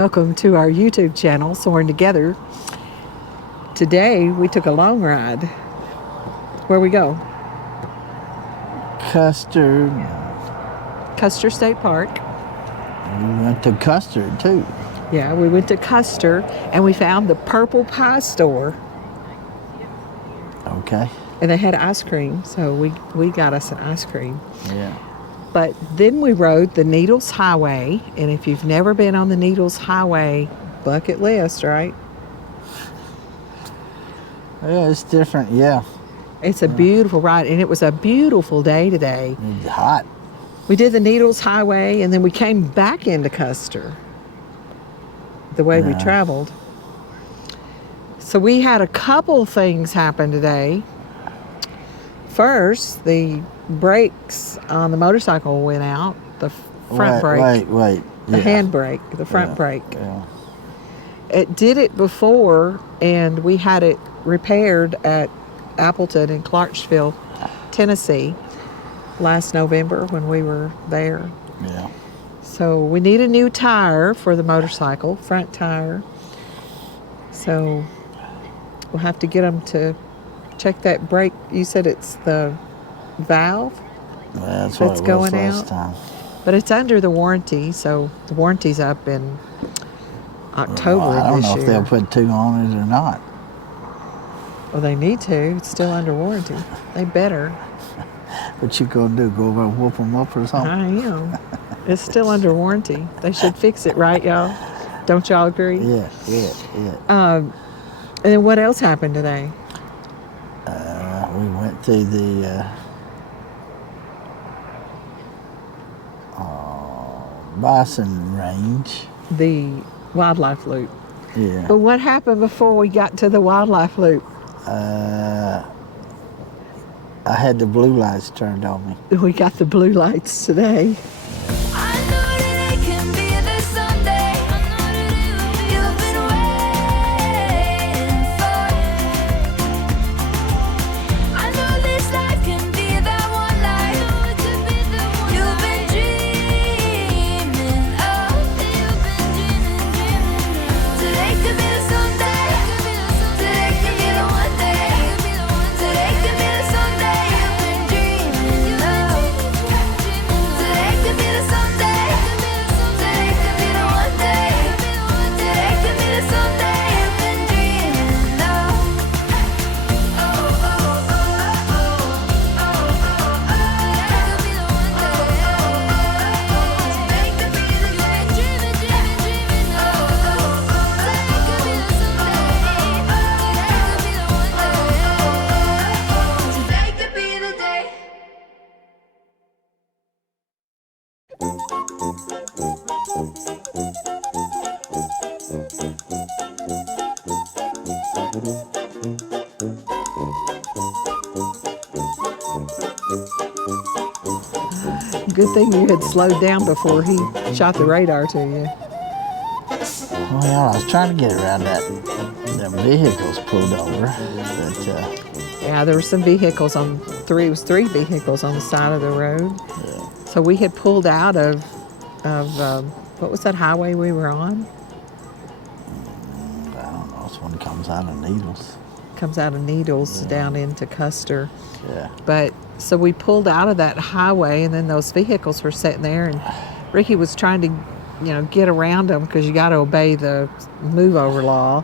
Welcome to our YouTube channel, Soaring Together. Today we took a long ride. Where we go? Custer State Park. We went to Custer too. Yeah, we went to Custer and we found the Purple Pie store. Okay. And they had ice cream, so we got us an ice cream. Yeah. But then we rode the Needles Highway, and if you've never been on the Needles Highway, bucket list, right? Yeah, it's different, yeah. It's a beautiful ride, and it was a beautiful day today. It's hot. We did the Needles Highway, and then we came back into Custer the way we traveled. So we had a couple things happen today. First, the brakes on the motorcycle went out, the front brake. Wait. The hand brake, the front brake. Yeah. It did it before, and we had it repaired at Appleton in Clarksville, Tennessee, last November when we were there. Yeah. So we need a new tire for the motorcycle, front tire. So we'll have to get them to check that brake. You said it's the valve That's that's what it going was last out. time. But it's under the warranty, so the warranty's up in October Well, I don't this know year. if they'll put two on it or not. Well, they need to. It's still under warranty. They better. What you gonna do? Go over and whoop them up or something? I am. It's still under warranty. They should fix it, right, y'all? Don't y'all agree? Yeah. And then what else happened today? We went to the Bison range. The wildlife loop. Yeah. But what happened before we got to the wildlife loop? I had the blue lights turned on me. We got the blue lights today. Good thing you had slowed down before he shot the radar to you. Well, I was trying to get around them vehicles pulled over, but Yeah, there were some vehicles it was three vehicles on the side of the road. yeah. So we had pulled out of what was that highway we were on? I don't know. This one comes out of Needles. Comes out of Needles down into Custer. Yeah. But so we pulled out of that highway, and then those vehicles were sitting there, and Ricky was trying to, get around them because you got to obey the move over law.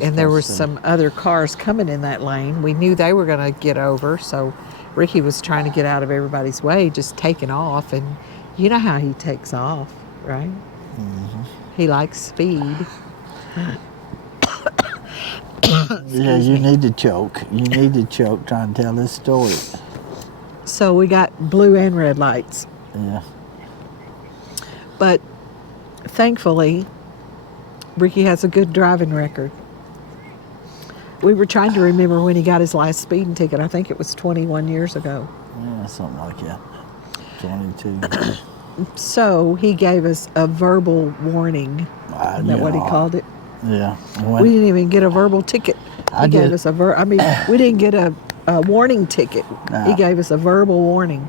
And there were some other cars coming in that lane. We knew they were going to get over, so Ricky was trying to get out of everybody's way, just taking off. And you know how he takes off, right? Mm-hmm. He likes speed. Yeah, you need to choke. You need to choke trying to tell this story. So we got blue and red lights. Yeah. But thankfully, Ricky has a good driving record. We were trying to remember when he got his last speeding ticket. I think it was 21 years ago. Yeah, something like that. 22. So he gave us a verbal warning. Isn't that what he called it? Yeah. We didn't even get a verbal ticket. He gave us we didn't get a warning ticket. He gave us a verbal warning.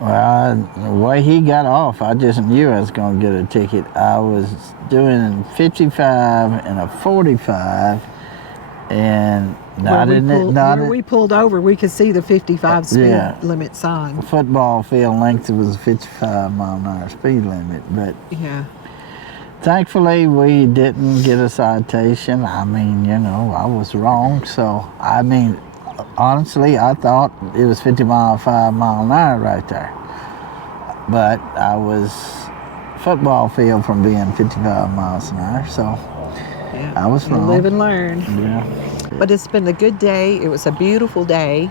Well, the way he got off, I just knew I was going to get a ticket. I was doing 55 and a 45, and where we pulled over, we could see the 55 speed limit sign. The football field length was a 55 mile an hour speed limit, but yeah. Thankfully, we didn't get a citation. I mean, you know, I was wrong. So, I mean, honestly, I thought it was 5 mile an hour right there. But I was football field from being 55 miles an hour, so yeah. I was wrong. Live and learn. Yeah. But it's been a good day. It was a beautiful day.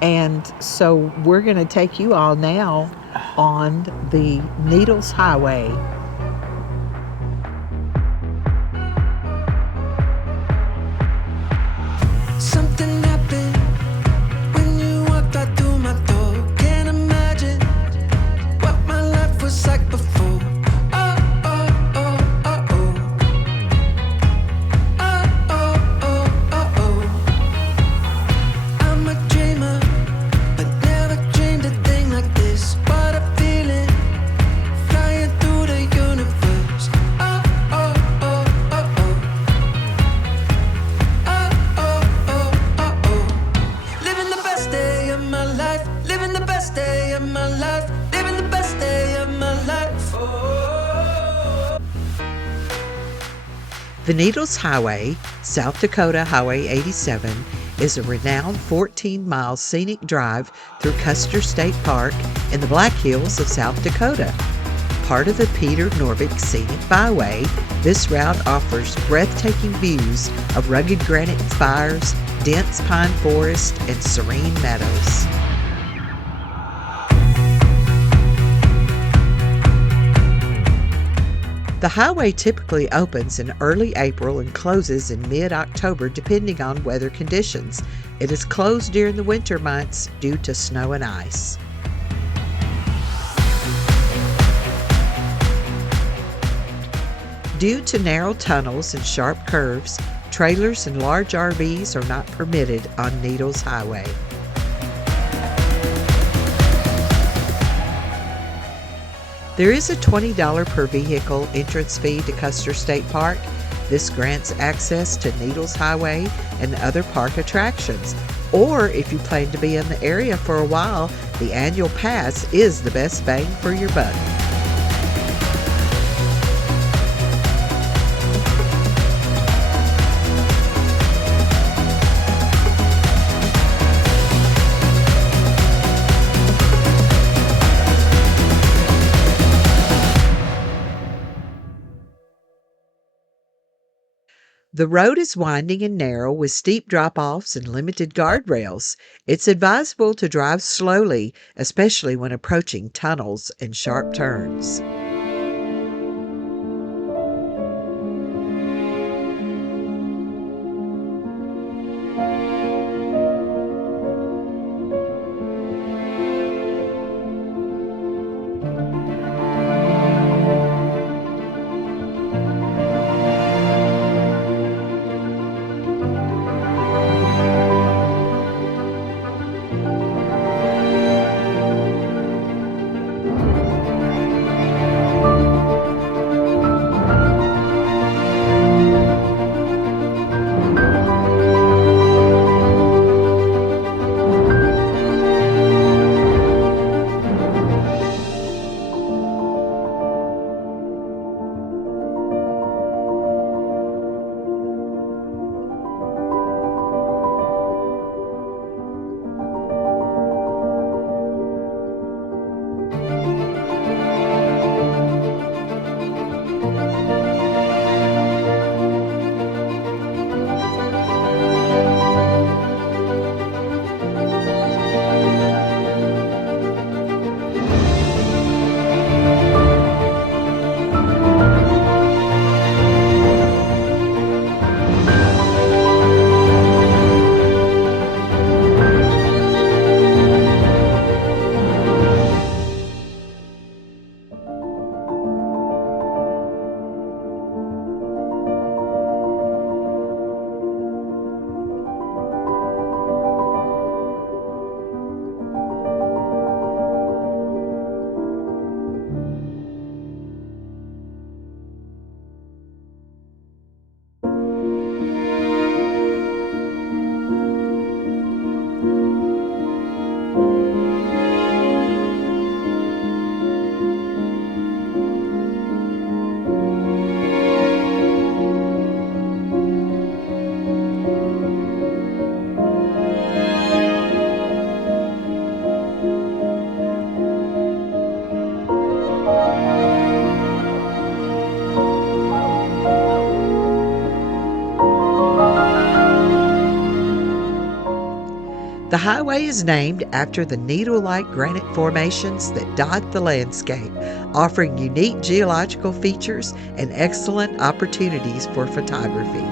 And so we're going to take you all now on the Needles Highway. Something happened when you walked right through my door. Can't imagine what my life was like before. Oh, oh, oh, oh, oh. Oh, oh, oh, oh, oh. I'm a dreamer, but never dreamed a thing like this. What a feeling, flying through the universe. Oh, oh, oh, oh, oh. Living the best day of my life, living the best day of my life, living the best day of my life. Oh. The Needles Highway, South Dakota Highway 87, is a renowned 14-mile scenic drive through Custer State Park in the Black Hills of South Dakota. Part of the Peter Norvig Scenic Byway, this route offers breathtaking views of rugged granite spires, dense pine forest, and serene meadows. The highway typically opens in early April and closes in mid-October depending on weather conditions. It is closed during the winter months due to snow and ice. Due to narrow tunnels and sharp curves, trailers and large RVs are not permitted on Needles Highway. There is a $20 per vehicle entrance fee to Custer State Park. This grants access to Needles Highway and other park attractions. Or if you plan to be in the area for a while, the annual pass is the best bang for your buck. The road is winding and narrow with steep drop-offs and limited guardrails. It's advisable to drive slowly, especially when approaching tunnels and sharp turns. The highway is named after the needle-like granite formations that dot the landscape, offering unique geological features and excellent opportunities for photography.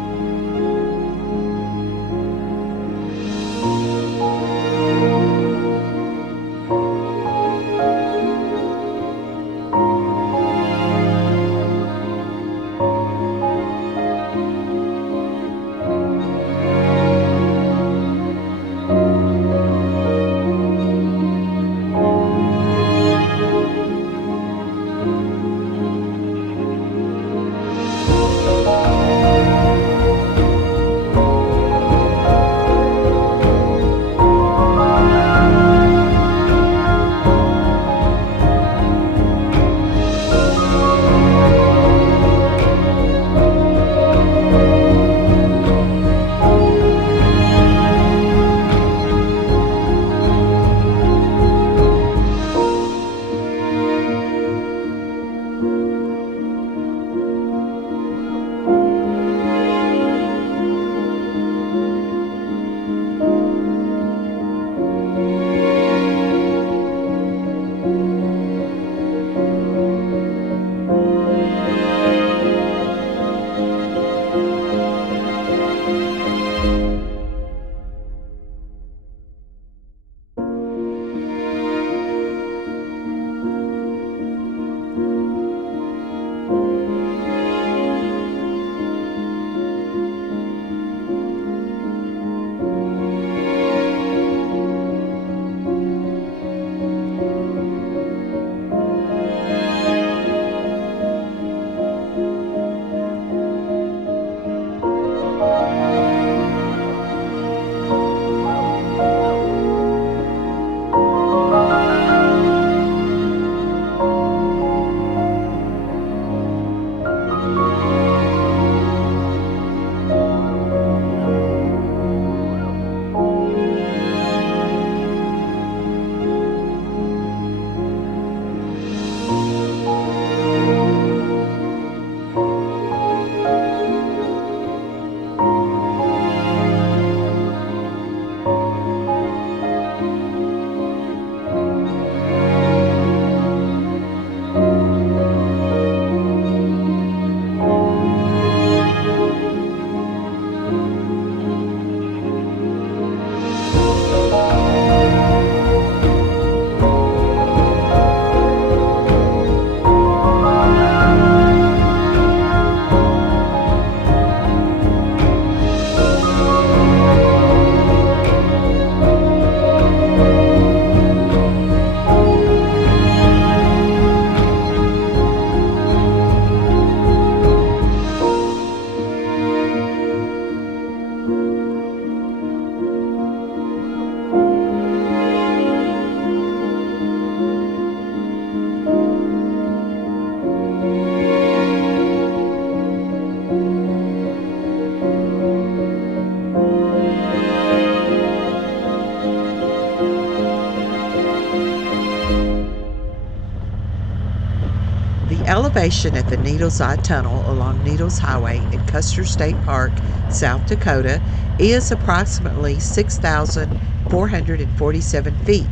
Elevation at the Needles Eye Tunnel along Needles Highway in Custer State Park, South Dakota, is approximately 6,447 feet.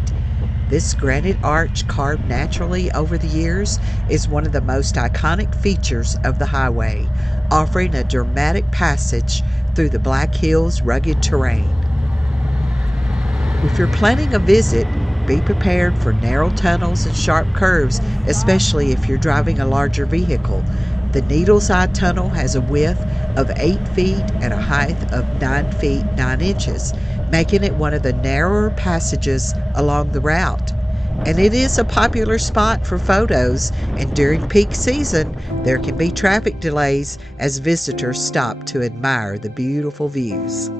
This granite arch carved naturally over the years is one of the most iconic features of the highway, offering a dramatic passage through the Black Hills' rugged terrain. If you're planning a visit, be prepared for narrow tunnels and sharp curves, especially if you're driving a larger vehicle. The Needles Eye Tunnel has a width of 8 feet and a height of 9 feet 9 inches, making it one of the narrower passages along the route. And it is a popular spot for photos, and during peak season, there can be traffic delays as visitors stop to admire the beautiful views.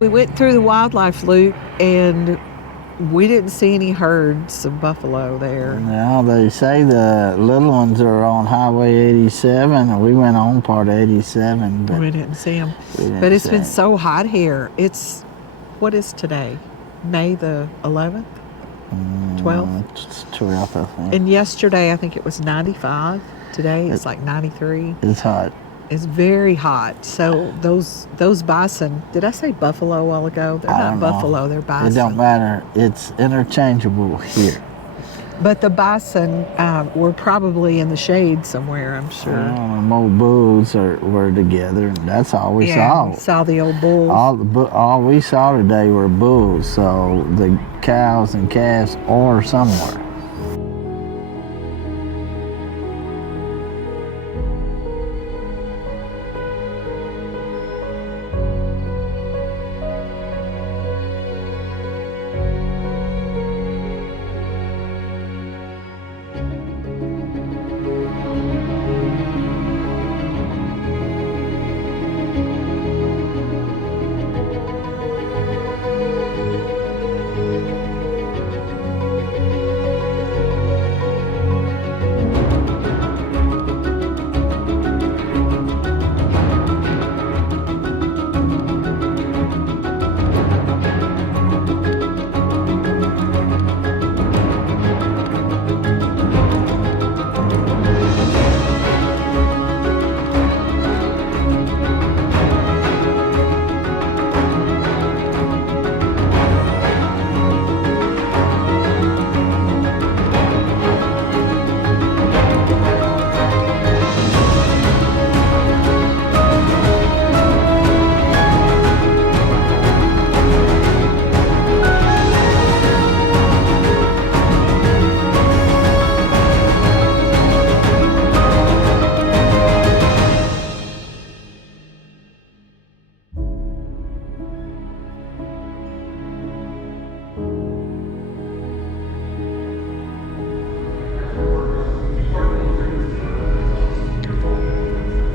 We went through the wildlife loop and we didn't see any herds of buffalo there. Now, they say the little ones are on Highway 87, and we went on part of 87, but We didn't see them. we didn't But it's see been 'em. so hot here. What is today? May the 11th? 12th? It's 12th, I think. And yesterday, I think it was 95. Today, it's like 93. It's hot. It's very hot. So those bison, did I say buffalo a while ago? They're I not don't know. buffalo, they're bison. It don't matter. It's interchangeable here. But the bison were probably in the shade somewhere, I'm sure. More bulls were together, and that's all we Yeah, saw. saw the old bulls. All we saw today were bulls, so the cows and calves are somewhere.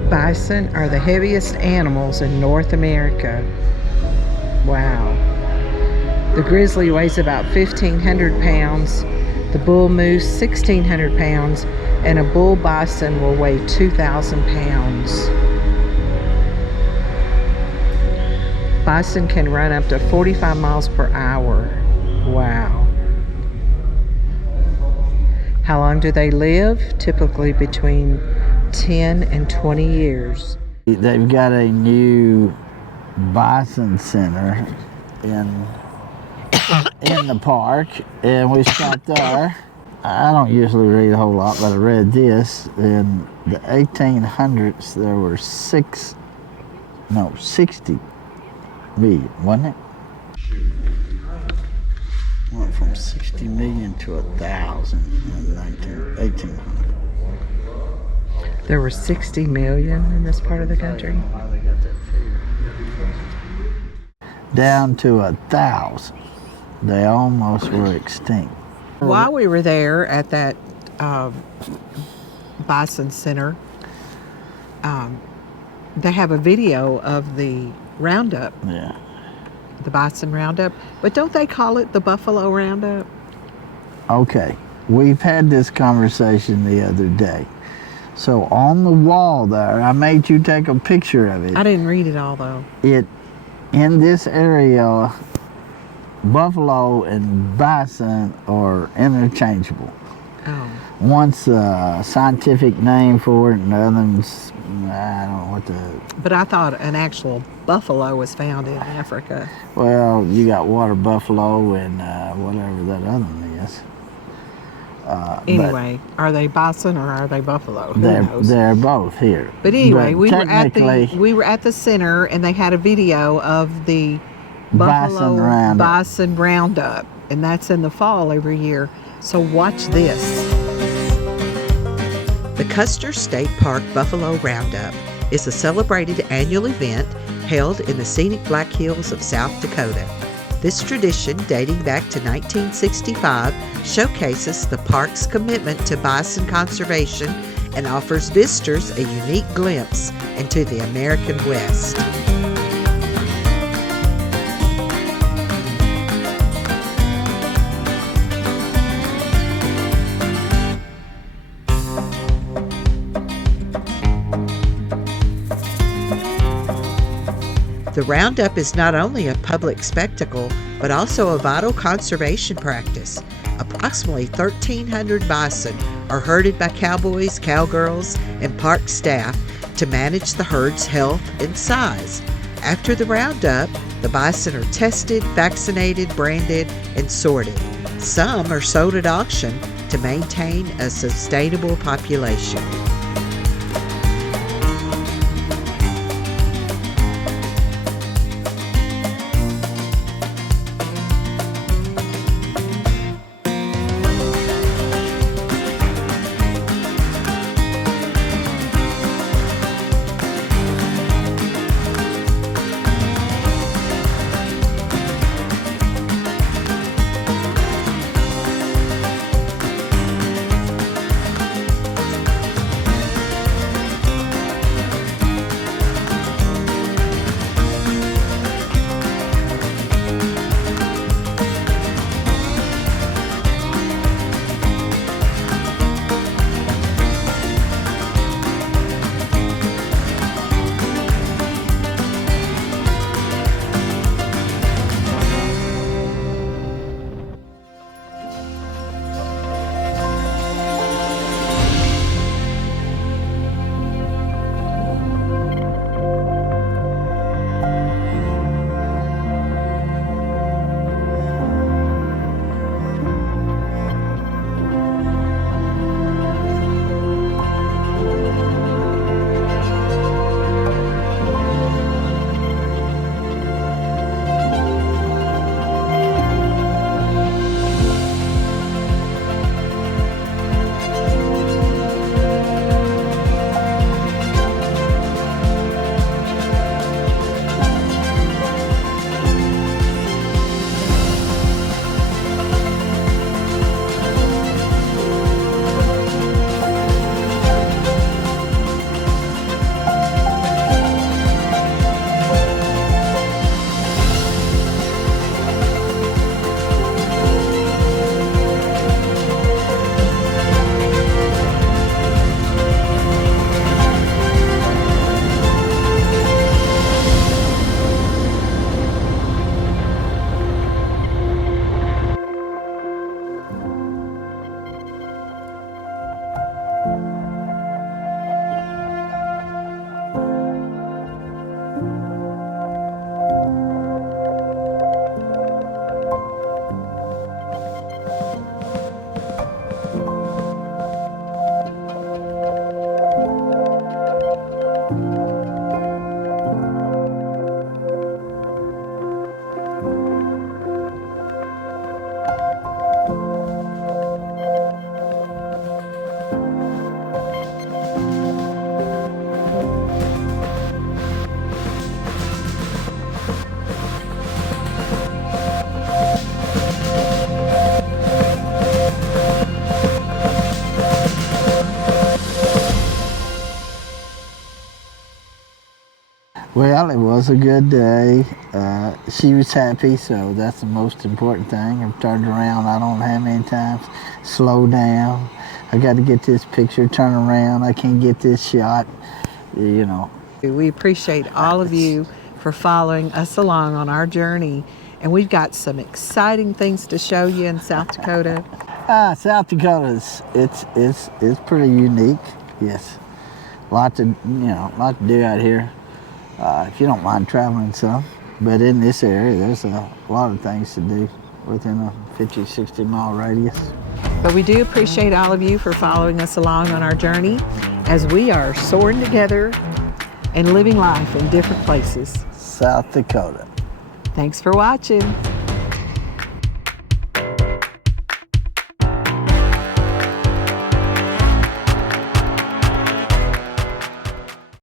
Bison are the heaviest animals in North America. Wow. The grizzly weighs about 1,500 pounds, the bull moose 1,600 pounds, and a bull bison will weigh 2,000 pounds. Bison can run up to 45 miles per hour. Wow. How long do they live? Typically between 10 and 20 years. They've got a new Bison Center in the park, and we stopped there. I don't usually read a whole lot, but I read this. In the 1800s, there were 60 million, wasn't it? Went from 60 million to 1,000 in 1800. There were 60 million in this part of the country. Down to 1,000. They almost were extinct. While we were there at that Bison Center, they have a video of the Roundup, Yeah. the Bison Roundup. But don't they call it the Buffalo Roundup? Okay, we've had this conversation the other day. So on the wall there, I made you take a picture of it. I didn't read it all though. In this area, buffalo and bison are interchangeable. Oh. One's a scientific name for it, and the other's, I don't know what the... But I thought an actual buffalo was found in Africa. Well, you got water buffalo and whatever that other one is. Anyway, are they bison or are they buffalo? Who But knows? they're both here. But anyway, we technically, were at the center and they had a video of the Bison Buffalo Roundup. Bison Roundup, and that's in the fall every year. So watch this. The Custer State Park Buffalo Roundup is a celebrated annual event held in the scenic Black Hills of South Dakota. This tradition, dating back to 1965, showcases the park's commitment to bison conservation and offers visitors a unique glimpse into the American West. The Roundup is not only a public spectacle, but also a vital conservation practice. Approximately 1,300 bison are herded by cowboys, cowgirls, and park staff to manage the herd's health and size. After the Roundup, the bison are tested, vaccinated, branded, and sorted. Some are sold at auction to maintain a sustainable population. Well, it was a good day. She was happy, so that's the most important thing. I've turned around, I don't know how many times. Slow down. I got to get this picture, turn around. I can't get this shot, you know. We appreciate all of you for following us along on our journey. And we've got some exciting things to show you in South Dakota. South Dakota it's pretty unique. Yes, lot to do out here. If you don't mind traveling some, but in this area, there's a lot of things to do within a 50, 60 mile radius. But we do appreciate all of you for following us along on our journey as we are soaring together and living life in different places. South Dakota. Thanks for watching.